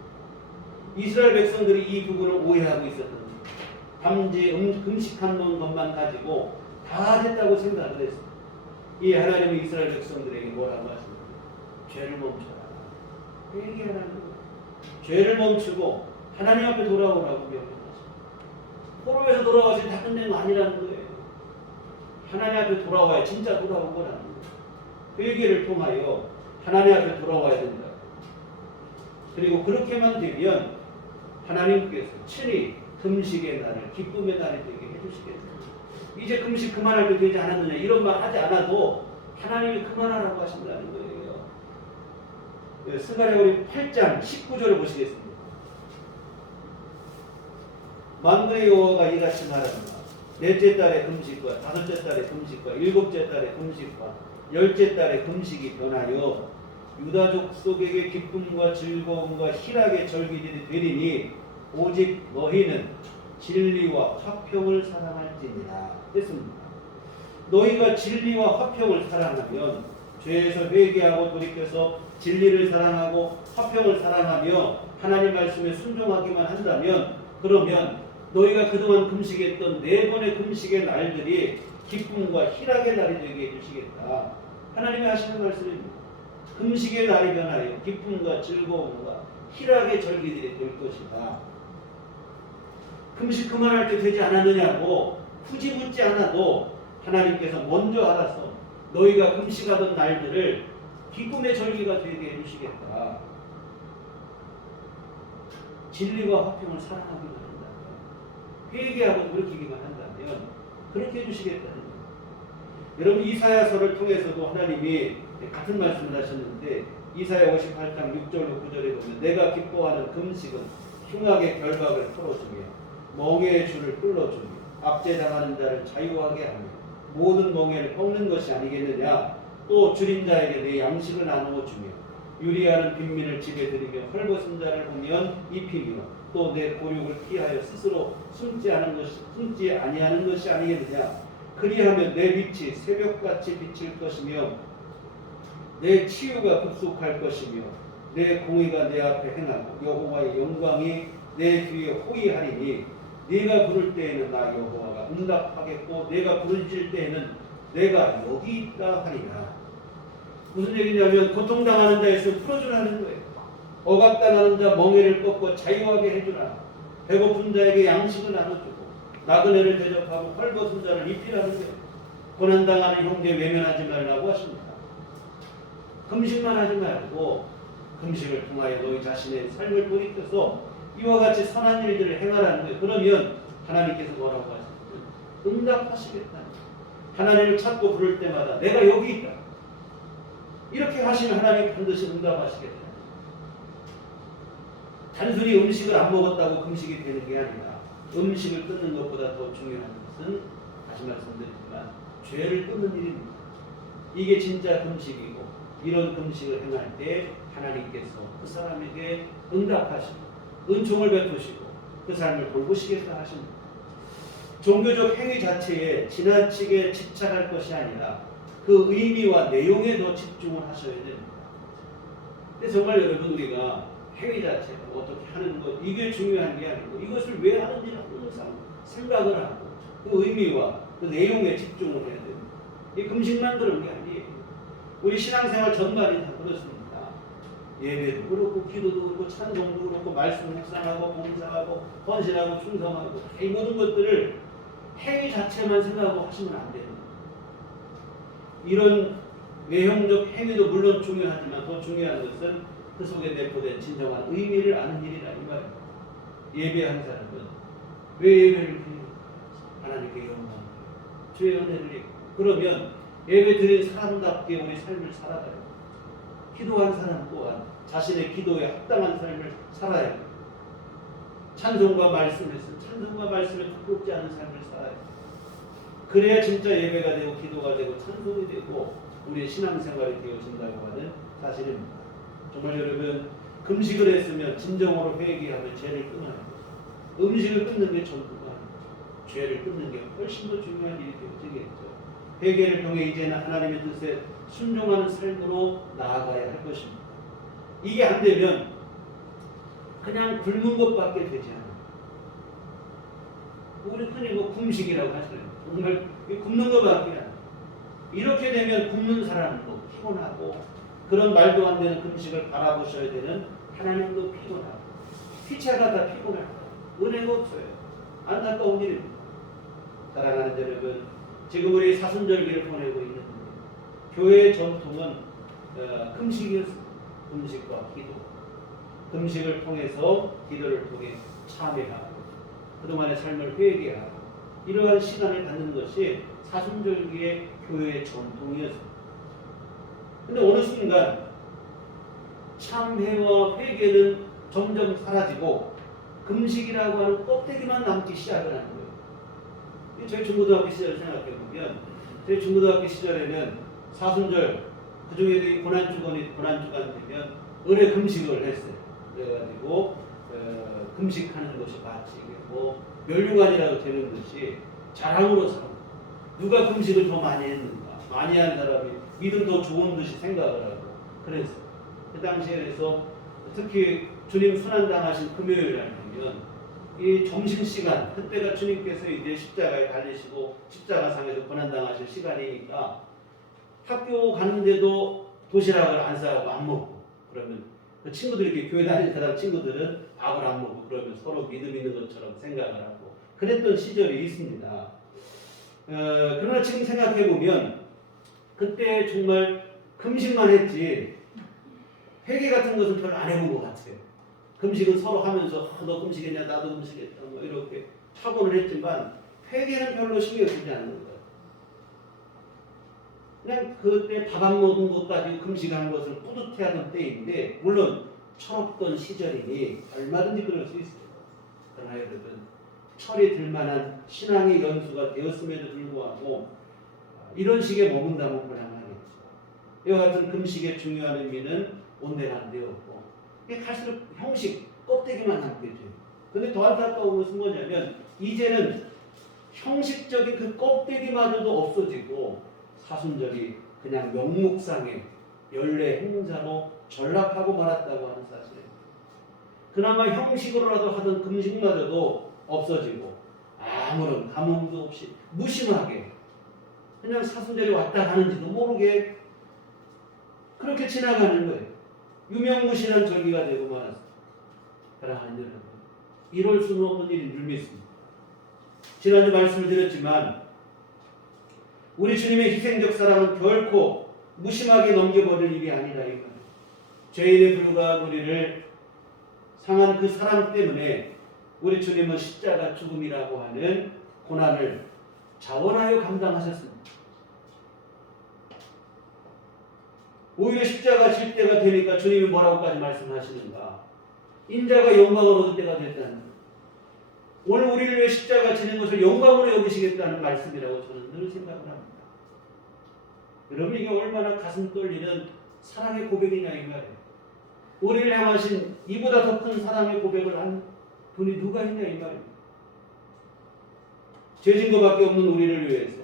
이스라엘 백성들이 이 부분을 오해하고 있었던 거예요. 단지 금식한 것만 가지고 다 됐다고 생각을 했습니다. 이 하나님이 이스라엘 백성들에게 뭐라고 하십니까? 죄를 멈춰라. 회개하라는 거예요. 죄를 멈추고 하나님 앞에 돌아오라고 명령하십니다. 포로에서 돌아와서 다 끝낸 거 아니라는 거예요. 하나님 앞에 돌아와야 진짜 돌아온 거라는 거예요. 회개를 통하여 하나님 앞에 돌아와야 된다. 그리고 그렇게만 되면 하나님께서 친히 금식의 날을 기쁨의 날이 되게 해주시겠다. 이제 금식 그만할 때 되지 않았느냐 이런 말 하지 않아도 하나님이 그만하라고 하신다는 거예요. 스가랴 우리 8장 19절을 보시겠습니다. 만군의 여호와가 이같이 말합니다. 넷째 달에 금식과 다섯째 달에 금식과 일곱째 달에 금식과 열째 달에 금식이 변하여 유다 족속에게 기쁨과 즐거움과 희락의 절기들이 되리니 오직 너희는 진리와 화평을 사랑할지니라 했습니다. 너희가 진리와 화평을 사랑하면 죄에서 회개하고 돌이켜서 진리를 사랑하고 화평을 사랑하며 하나님 말씀에 순종하기만 한다면 그러면 너희가 그동안 금식했던 4번의 금식의 날들이 기쁨과 희락의 날이 되게 해주시겠다. 하나님이 하시는 말씀입니다. 금식의 날이 변하여 기쁨과 즐거움과 희락의 절기들이 될 것이다. 금식 그만할 때 되지 않았느냐고 굳이 묻지 않아도 하나님께서 먼저 알아서 너희가 금식하던 날들을 기쁨의 절기가 되게 해주시겠다. 진리와 화평을 사랑하기만 한다면, 회개하고 돌이키기만 한다면 그렇게 해주시겠다는 거예요. 여러분, 이사야서를 통해서도 하나님이 같은 말씀을 하셨는데, 이사야 58장 6절로 9절에 보면 내가 기뻐하는 금식은 흉악의 결박을 풀어주며 멍에의 줄을 끌어주며 압제당하는 자를 자유하게 하며 모든 멍에를 꺾는 것이 아니겠느냐. 또 줄인 자에게 내 양식을 나누어 주며 유리하는 빈민을 집에 들이며 헐벗은 자를 보면 입히며 또 내 고육을 피하여 스스로 숨지 아니하는 것이 아니겠느냐. 그리하면 내 빛이 새벽같이 비칠 것이며 내 치유가 급속할 것이며 내 공의가 내 앞에 행하고 여호와의 영광이 내 뒤에 호위하리니 네가 부를 때에는 나 여호와가 응답하겠고 네가 부르짖을 때에는 내가 여기 있다 하리라. 무슨 얘기냐면 고통당하는 자에서 풀어주라는 거예요. 억압당하는 자 멍에를 꺾고 자유하게 해주라. 배고픈 자에게 양식을 나눠주고 나그네를 대접하고 헐벗은 자를 입히라는 거예요. 고난당하는 형제 외면하지 말라고 하십니다. 금식만 하지 말고 금식을 통하여 너희 자신의 삶을 돌이켜서 이와 같이 선한 일들을 행하라는 거예요. 그러면 하나님께서 뭐라고 하십니까? 응답하시겠다. 하나님을 찾고 부를 때마다 내가 여기 있다. 이렇게 하시면 하나님 반드시 응답하시겠다. 단순히 음식을 안 먹었다고 금식이 되는 게 아니라 음식을 끊는 것보다 더 중요한 것은 다시 말씀드리지만 죄를 끊는 일입니다. 이게 진짜 금식이고 이런 금식을 행할 때 하나님께서 그 사람에게 응답하시고 은총을 베푸시고 그 삶을 돌보시겠다 하십니다. 종교적 행위 자체에 지나치게 집착할 것이 아니라 그 의미와 내용에 더 집중을 하셔야 됩니다. 근데 정말 여러분, 우리가 행위 자체가 어떻게 하는 것 이게 중요한 게 아니고 이것을 왜 하는지를 항상 생각을 하고 그 의미와 그 내용에 집중을 해야 됩니다. 이 금식만 그런 게 아니에요. 우리 신앙생활 전반이 다 그렇습니다. 예배도 그렇고 기도도 그렇고 찬송도 그렇고 말씀 묵상하고 봉사하고 헌신하고 충성하고 이 모든 것들을 행위 자체만 생각하고 하시면 안 됩니다. 이런 외형적 행위도 물론 중요하지만 더 중요한 것은 그 속에 내포된 진정한 의미를 아는 일이라 이 말입니다. 예배한 사람은 왜 예배를 드리는가? 하나님께 영광, 주의 은혜를 입고 그러면 예배 드린 사람답게 우리 삶을 살아가요. 기도한 사람 또한 자신의 기도에 합당한 삶을 살아야 해요. 찬송과 말씀에 부끄럽지 않은 삶을 살아야 해요. 그래야 진짜 예배가 되고 기도가 되고 찬송이 되고 우리의 신앙생활이 되어진다고 하는 사실입니다. 정말 여러분, 금식을 했으면 진정으로 회개하며 죄를 끊어야 해요. 음식을 끊는 게 전부가 아니에요. 죄를 끊는 게 훨씬 더 중요한 일이 되겠죠. 회개를 통해 이제는 하나님의 뜻에 순종하는 삶으로 나아가야 할 것입니다. 이게 안 되면 그냥 굶는 것밖에 되지 않아요. 우리 흔히 금식이라고 하잖아요. 정말 굶는 것밖에 안 돼요. 이렇게 되면 굶는 사람도 피곤하고 그런 말도 안 되는 금식을 바라보셔야 되는 하나님도 피곤하고 피차가 다 피곤하고 은혜가 없어요. 안타까운 일입니다. 사랑하는 여러분, 지금 우리 사순절기를 보내고 있는데 교회의 전통은 금식이었습니다. 금식과 기도. 금식을 통해서 기도를 통해 참회하고 그동안의 삶을 회개하고 이러한 시간을 갖는 것이 사순절기의 교회의 전통이었습니다. 그런데 어느 순간 참회와 회개는 점점 사라지고 금식이라고 하는 껍데기만 남기 시작을 하는 거예요. 저희 중고등학교 시절을 생각해 보면 저희 중고등학교 시절에는 사순절 그중에도 고난주간 되면 은혜 금식을 했어요. 그래가지고 금식하는 것이 마치 멸류관이라도 되는 것이 자랑으로 삼고 누가 금식을 더 많이 했는가 많이 한 사람이 믿음 더 좋은 듯이 생각을 하고 그랬어요. 그 당시에 그래서 특히 주님 순환당하신 금요일 날 보면 이 점심시간, 그때가 주님께서 이제 십자가에 달리시고 십자가상에서 고난당하실 시간이니까 학교 가는데도 도시락을 안 싸고 안 먹고, 그러면 그 친구들이 이렇게 교회 다니는 사람 친구들은 밥을 안 먹고 그러면 서로 믿음 있는 것처럼 생각을 하고 그랬던 시절이 있습니다. 그러나 지금 생각해 보면 그때 정말 금식만 했지 회개 같은 것은 별로 안 해본 것 같아요. 금식은 서로 하면서 너 금식했냐 나도 금식했다 뭐 이렇게 하고는 했지만 회개는 별로 신경 쓰지 않는 거예요. 그냥 그때 밥 안 먹은 것 가지고 금식하는 것을 뿌듯해하는 때인데, 물론 철없던 시절이니 얼마든지 그럴 수 있어요. 그러나 여러분, 철이 들만한 신앙의 연수가 되었음에도 불구하고 이런 식의 머문다면 곤란하겠죠. 이와 같은 금식의 중요한 의미는 온데간데였고, 갈수록 형식, 껍데기만 남겠죠. 근데 더 안타까운 것은 뭐냐면 이제는 형식적인 그 껍데기마저도 없어지고 사순절이 그냥 명목상의 연례 행사로 전락하고 말았다고 하는 사실입니다. 그나마 형식으로라도 하던 금식마저도 없어지고 아무런 감흥도 없이 무심하게 그냥 사순절이 왔다 가는지도 모르게 그렇게 지나가는 거예요. 유명무실한 절기가 되고 말았습니다. 사랑하는 여러분, 이럴 수는 없는 일인 줄 믿습니다. 지난주 말씀을 드렸지만 우리 주님의 희생적 사랑은 결코 무심하게 넘겨버릴 일이 아니라 이거예요. 죄인에 불과한 우리를 상한 그 사랑 때문에 우리 주님은 십자가 죽음이라고 하는 고난을 자원하여 감당하셨습니다. 오히려 십자가 질 때가 되니까 주님이 뭐라고까지 말씀하시는가? 인자가 영광을 얻을 때가 됐다는 거예요. 오늘 우리를 위해 십자가 지는 것을 영광으로 여기시겠다는 말씀이라고 저는 늘 생각을 합니다. 여러분, 이게 얼마나 가슴 떨리는 사랑의 고백이냐 이 말이에요. 우리를 향하신 이보다 더 큰 사랑의 고백을 한 분이 누가 있냐 이 말이에요. 죄진 것밖에 없는 우리를 위해서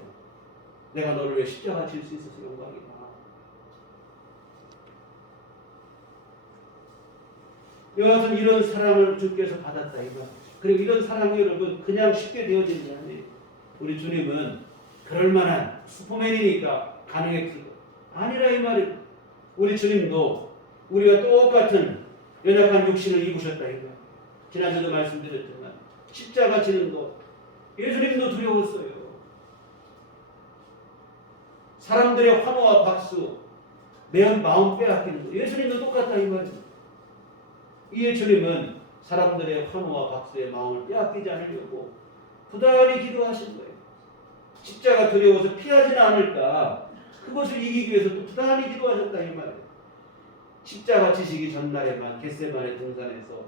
내가 너를 위해 십자가 질 수 있어서 영광이다. 이와 같은 이런 사랑을 주께서 받았다 이 말이에요. 그리고 이런 사랑이 여러분 그냥 쉽게 되어지는 게 아니에요. 우리 주님은 그럴 만한 슈퍼맨이니까 가능했을 것 아니라 이 말이에요. 우리 주님도 우리가 똑같은 연약한 육신을 입으셨다 이 말이에요. 지난주도 말씀드렸지만 십자가 지는 것 예수님도 두려웠어요. 사람들의 환호와 박수 내 마음 빼앗기는 것 예수님도 똑같다 이 말이에요. 이에 주님은 사람들의 환호와 박수의 마음을 빼앗기지 않으려고 부단히 기도하신 거예요. 십자가 두려워서 피하지는 않을까 그것을 이기기 위해서 또 부단히 기도하셨다 이 말이에요. 십자가 지시기 전날에만 겟세마네 동산에서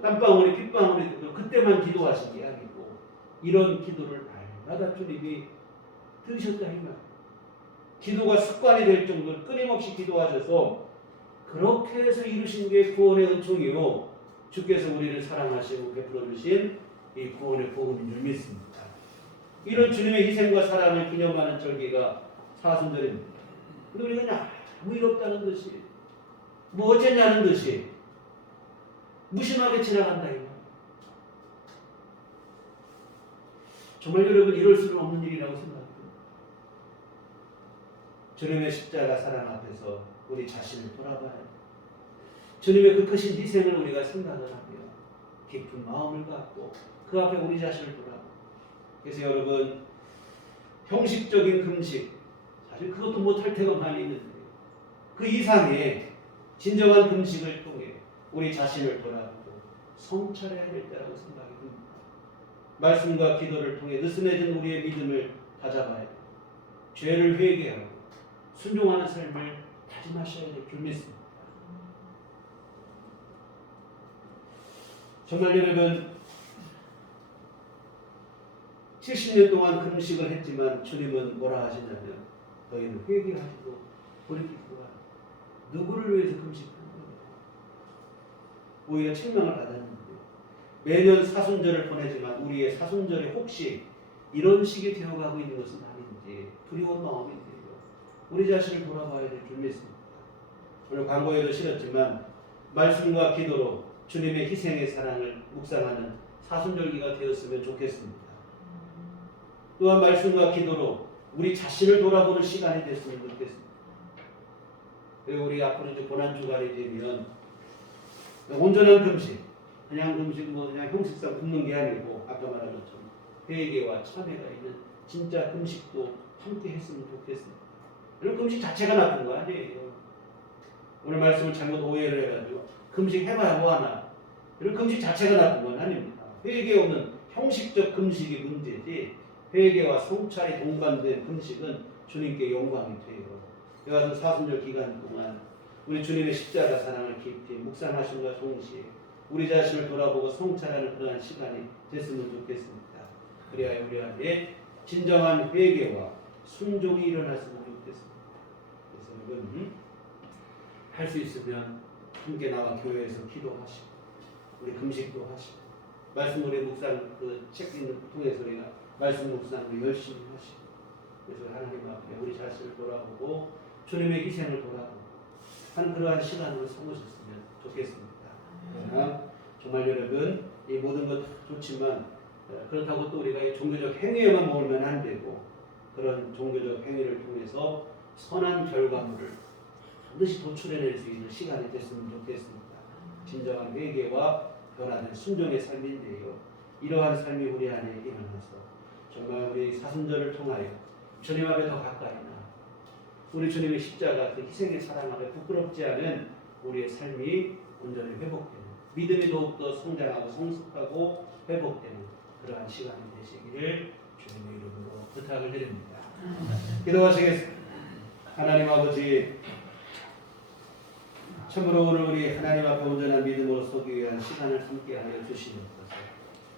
땀방울이 핏방울이 되도록 그때만 기도하신 게 아니고 이런 기도를 날마다 주님이 들으셨다 이 말이에요. 기도가 습관이 될 정도로 끊임없이 기도하셔서 그렇게 해서 이루신 게 구원의 은총이요 주께서 우리를 사랑하시고 베풀어 주신 이 구원의 복음인 줄 믿습니다. 이런 주님의 희생과 사랑을 기념하는 절기가 사순절입니다. 근데 우리가 그냥 아무 일 없다는 듯이 뭐 어쨌냐는 듯이 무심하게 지나간다 이거. 정말 여러분 이럴 수는 없는 일이라고 생각합니다. 주님의 십자가 사랑 앞에서 우리 자신을 돌아봐야 해요. 주님의 그 크신 희생을 우리가 생각을 하며 깊은 마음을 갖고 그 앞에 우리 자신을 돌아봐요. 그래서 여러분 형식적인 금식 사실 그것도 못할 때가 많이 있는데 그 이상의 진정한 금식을 통해 우리 자신을 돌아보고 성찰해야 될 때라고 생각이 듭니다. 말씀과 기도를 통해 느슨해진 우리의 믿음을 다잡아야 돼요. 죄를 회개하고 순종하는 삶을 다짐하셔야 될 줄 믿습니다. 정말 여러분 70년 동안 금식을 했지만 주님은 뭐라 하시냐면 너희는 회개하시고 돌이키고 누구를 위해서 금식하는 거예요? 오히려 책망을 받았는데 매년 사순절을 보내지만 우리의 사순절이 혹시 이런 식이 되어가고 있는 것은 아닌지 두려운 마음이 들어요. 우리 자신을 돌아봐야 될 줄 믿습니다. 오늘 광고에도 실었지만 말씀과 기도로 주님의 희생의 사랑을 묵상하는 사순절기가 되었으면 좋겠습니다. 또한 말씀과 기도로 우리 자신을 돌아보는 시간이 됐으면 좋겠습니다. 그리고 우리 앞으로 이제 고난주간이 되면 온전한 금식, 그냥 금식 그냥 형식상 굶는 게 아니고 아까 말한 것처럼 회개와 참회가 있는 진짜 금식도 함께 했으면 좋겠습니다. 이런 금식 자체가 나쁜 거 아니에요. 오늘 말씀을 잘못 오해를 해가지고 금식 해봐야 뭐하나, 이런 금식 자체가 나쁜 건 아닙니다. 회개 없는 형식적 금식이 문제지, 회개와 성찰이 동반된 금식은 주님께 영광이 돼요. 이와 같은 사순절 기간 동안 우리 주님의 십자가 사랑을 깊이 묵상하심과 동시에 우리 자신을 돌아보고 성찰하는 그러한 시간이 됐으면 좋겠습니다. 그래야 우리 안에 진정한 회개와 순종이 일어났으면 좋겠습니다. 그래서 여러분 할 수 있으면 함께 나와 교회에서 기도하시고 우리 금식도 하시고 말씀 우리 묵상 그 책 통해서 우리가 말씀 묵상을 열심히 하시고, 그래서 하나님 앞에 우리 자신을 돌아보고 주님의 희생을 돌아보고 한 그러한 시간으로 삼으셨으면 좋겠습니다. 그러나 정말 여러분 이 모든 것 좋지만 그렇다고 또 우리가 이 종교적 행위에만 머물면 안 되고, 그런 종교적 행위를 통해서 선한 결과물을 반드시 도출해낼 수 있는 시간이 됐으면 좋겠습니다. 진정한 회개와 변화된 순종의 삶인데요, 이러한 삶이 우리 안에 일어나서 정말 우리 사순절을 통하여 주님 앞에 더 가까이 나 우리 주님의 십자가 그 희생의 사랑 앞에 부끄럽지 않은 우리의 삶이 온전히 회복되는, 믿음이 더욱더 성장하고 성숙하고 회복되는 그러한 시간이 되시기를 주님의 이름으로 부탁을 드립니다. 기도하시겠습니다. 하나님 아버지, 참으로 오늘 우리 하나님 앞에 온전한 믿음으로 서기 위한 시간을 함께하여 주시옵소서.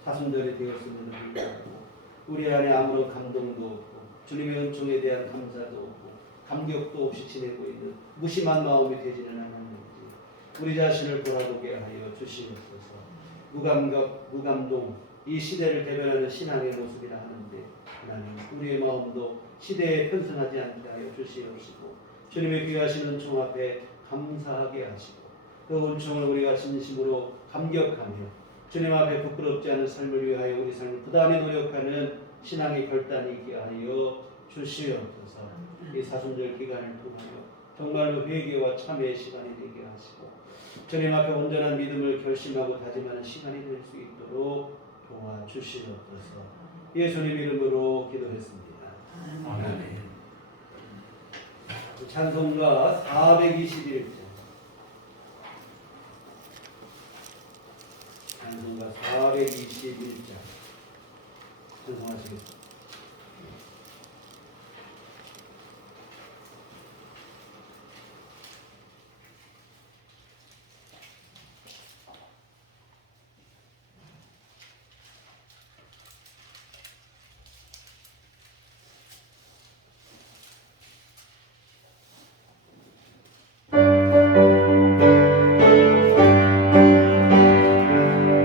사순절이 되었음에도 불구하고 우리 안에 아무런 감동도 없고 주님의 은총에 대한 감사도 없고 감격도 없이 지내고 있는 무심한 마음이 되지는 않았는지 우리 자신을 돌아보게 하여 주시옵소서. 무감각, 무감동, 이 시대를 대변하는 신앙의 모습이라 하는데 하나님 우리의 마음도 시대에 편승하지 않게 하여 주시옵시고 주님의 귀하신 은총 앞에 감사하게 하시고 그 은총을 우리가 진심으로 감격하며 주님 앞에 부끄럽지 않은 삶을 위하여 우리 삶을 부단히 노력하는 신앙의 결단이 있게 하여 주시옵소서. 이 사순절 기간을 통하여 정말로 회개와 참회의 시간이 되게 하시고 주님 앞에 온전한 믿음을 결심하고 다짐하는 시간이 될 수 있도록 도와주시옵소서. 예수님 이름으로 기도했습니다. 아멘. 찬송가 421장, 찬송가 421장 찬송하시겠습니다.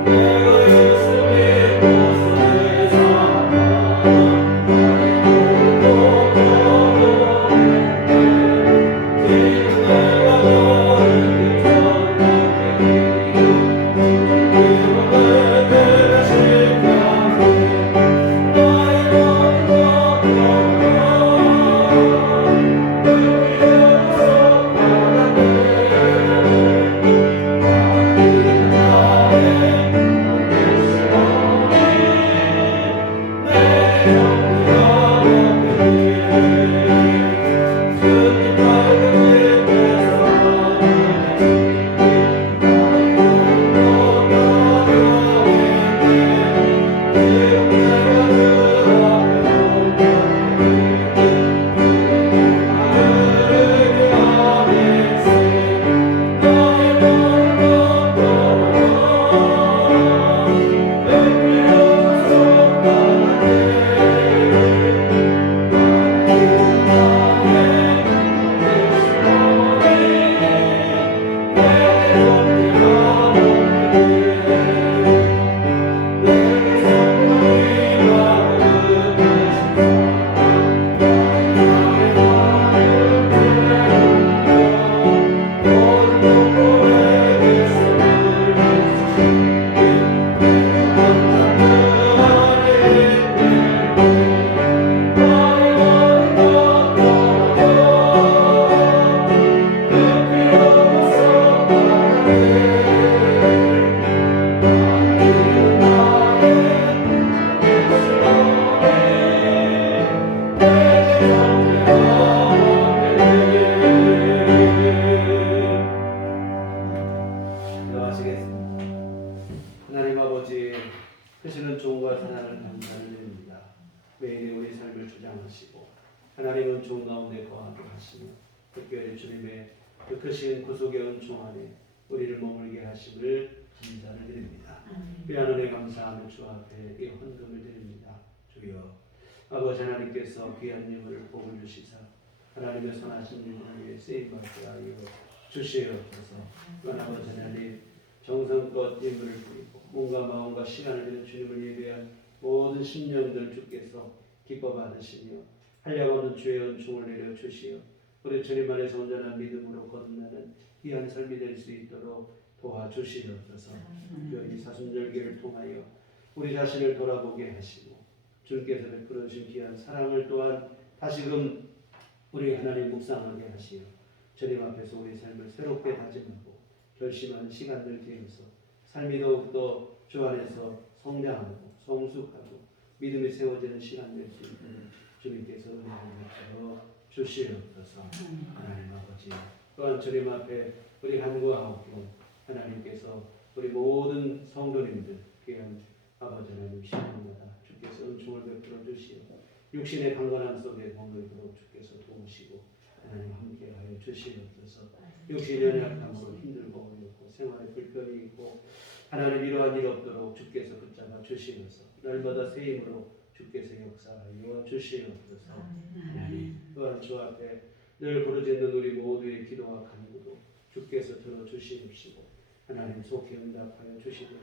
내가 예수의 모습을 삼아 기도하시겠습니다. 하나님 아버지, 크시는 종과 사랑을 감사를 드립니다. 매일의 우리 삶을 주장하시고 하나님은 종 가운데 거하게 하시며 특별히 주님의 그 크신 구속의 은총 안에 우리를 머물게 하심을 감사를 드립니다. 귀한 은혜 감사하며 주 앞에 이 헌금을 드립니다. 주여 아버지 하나님께서 귀한 예물을 복을 주시사 하나님의 선하신 일을 위해 쓰임받게 하여 주시옵소서. 또한 아버지 하나님 정성껏 예물을 드리고 몸과 마음과 시간을 들여 주님을 예배한 모든 심령들 주께서 기뻐 받으시며 한량없는 주의 은총을 내려 주시어 우리 주님 안에서 온전한 믿음으로 거듭나는 귀한 삶이 될 수 있도록 도와주시옵소서. 이 사순절기를 통하여 우리 자신을 돌아보게 하시고 주께서 베풀어 주신 귀한 사랑을 또한 다시금 우리 하나님 묵상하게 하시어 주님 앞에서 우리 삶을 새롭게 다짐하고 결심하는 시간들 되어서 삶이 더욱더 주 안에서 성장하고 성숙하고 믿음이 세워지는 시간 될 수 있도록 주님께서 은혜를 베풀어 주시옵소서. 하나님 아버지 또한 주님 앞에 우리 간구하옵고 하나님께서 우리 모든 성도님들 귀한 아버지 하나님 시간마다 주께서 은총을 베풀어 주시어 육신의 강건함 속에 머물도록 주께서 도우시고 하나님 함께하여 주시옵소서. 육신의 연약함으로 힘들고 어렵고 생활에 불편이 있고 하나님 이러한 일 없도록 주께서 붙잡아 주시면서 날마다 새 힘으로 주께서 역사하여 주시옵소서. 하나님 또한 주 앞에 늘 부르짖는 우리 모두의 기도와 간구도 주께서 들어주시옵시고 하나님 속히 응답하여 주시고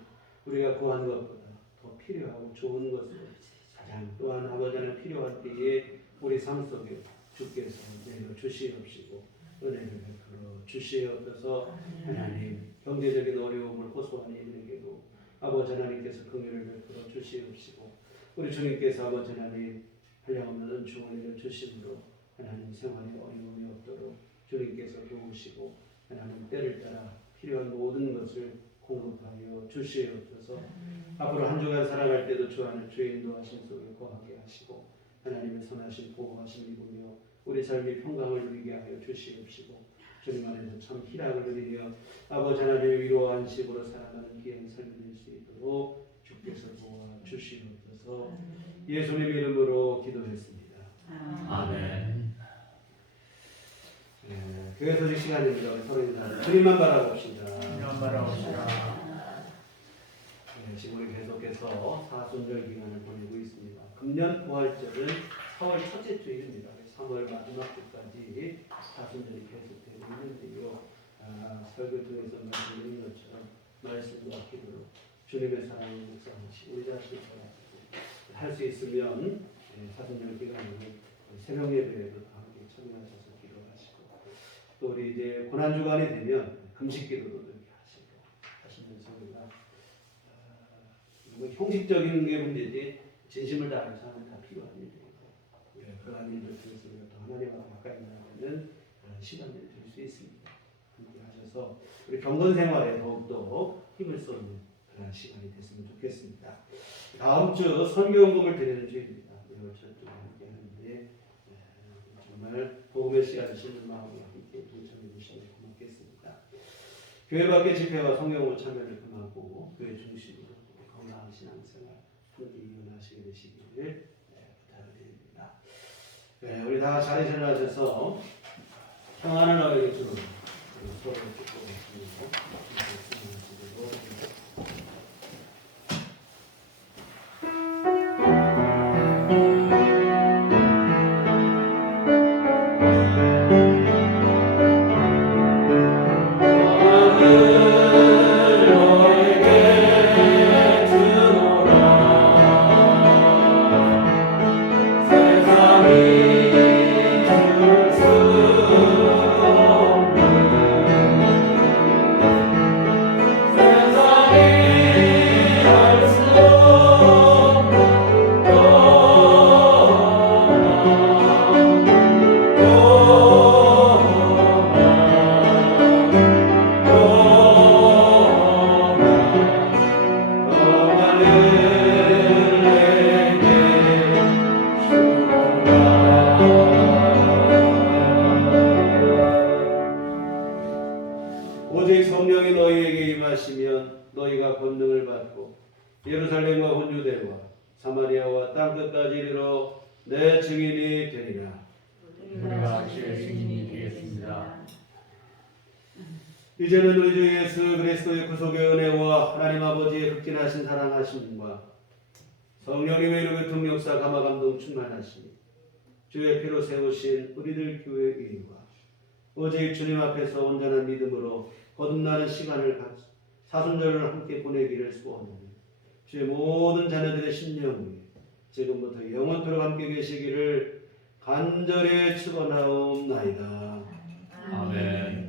우리가 구한 것보다 더 필요하고 좋은 것을 가장 또한 아버지 하나님 필요할 때에 우리 삶 속에 주께서 내려주시옵시고 은혜를 베풀어 주시옵소서. 하나님 경제적인 어려움을 호소하는 이들에게도 아버지 하나님께서 긍휼을 베풀어 주시옵시고 우리 주님께서 아버지 하나님 한량없는 은총을 내려주심으로 하나님 생활에 어려움이 없도록 주님께서 도우시고 하나님 때를 따라 필요한 모든 것을 공급하여 주시옵소서. 앞으로 한 주간 살아갈 때도 주 안에 주의 인도하심 속에 거하게 하시고 하나님의 선하신 보호하심을 입으며 우리 삶의 평강을 누리게 하여 주시옵시고 주님 안에서 참 희락을 누리며 아버지 하나님의 위로와 안식으로 살아가는 귀한 삶이 될 수 있도록 주께서 도와주시옵소서. 예수님 이름으로 기도했습니다. 아멘. 교회 소식 시간입니다. 우리 서로 인사하는 주님만 바라봅시다. 지금 우리 계속해서 사순절 기간을 보내고 있습니다. 금년 부활절은 4월 첫째 주일입니다. 3월 마지막 주까지 사순절이 계속되고 있는데요. 설교 중에서 말씀드린 것처럼 말씀과 기도로 주님의 사랑을 묵상하시 우리 자신을 할 수 있으면 사순절 기간에 새벽 예배에도 함께 참여하셔서 기도하시고 또 우리 이제 고난 주간이 되면 금식 기도도 이렇게 하시면서 우리가 형식적인 게 문제지 진심을 다해서 하는 다 필요한 일이고 그러한 일을 통해서 우리가 또 하나님과 가까이 나가는 시간들이 될 수 있습니다. 함께 하셔서 우리 경건 생활에 더욱더 힘을 쏟는 그런 시간이 됐으면 좋겠습니다. 다음 주 선교헌금을 드리는 주입니다. 매월 첫주에 함께 하는데 정말 복음의 씨앗을 심는 마음으로 함께 동참해 주시면 고맙겠습니다. 교회 밖의 집회와 성경으로 참여를 금하고 교회 중심으로 건강한 신앙생활 함께 이어나시게 되시기를 부탁드립니다. 우리 다 자리에 일어나셔서 평안을 너에게 주는 서로 축복하시고 성령이 너희에게 임하시면 너희가 권능을 받고 예루살렘과 온 유대와 사마리아와 땅끝까지 이르러 내 증인이 되리라. 우리가 주의 증인이 되겠습니다. 이제는 우리 주 예수 그리스도의 구속의 은혜와 하나님 아버지의 극진하신 사랑하심과 성령님의 이름의 통역사 감화감동 충만하시니 주의 피로 세우신 우리들 교회 의인과 오직 주님 앞에서 온전한 믿음으로 거듭나는 시간을 사순절을 함께 보내기를 소원하며 주의 모든 자녀들의 심령 위에 지금부터 영원토록 함께 계시기를 간절히 축원하옵나이다. 아멘.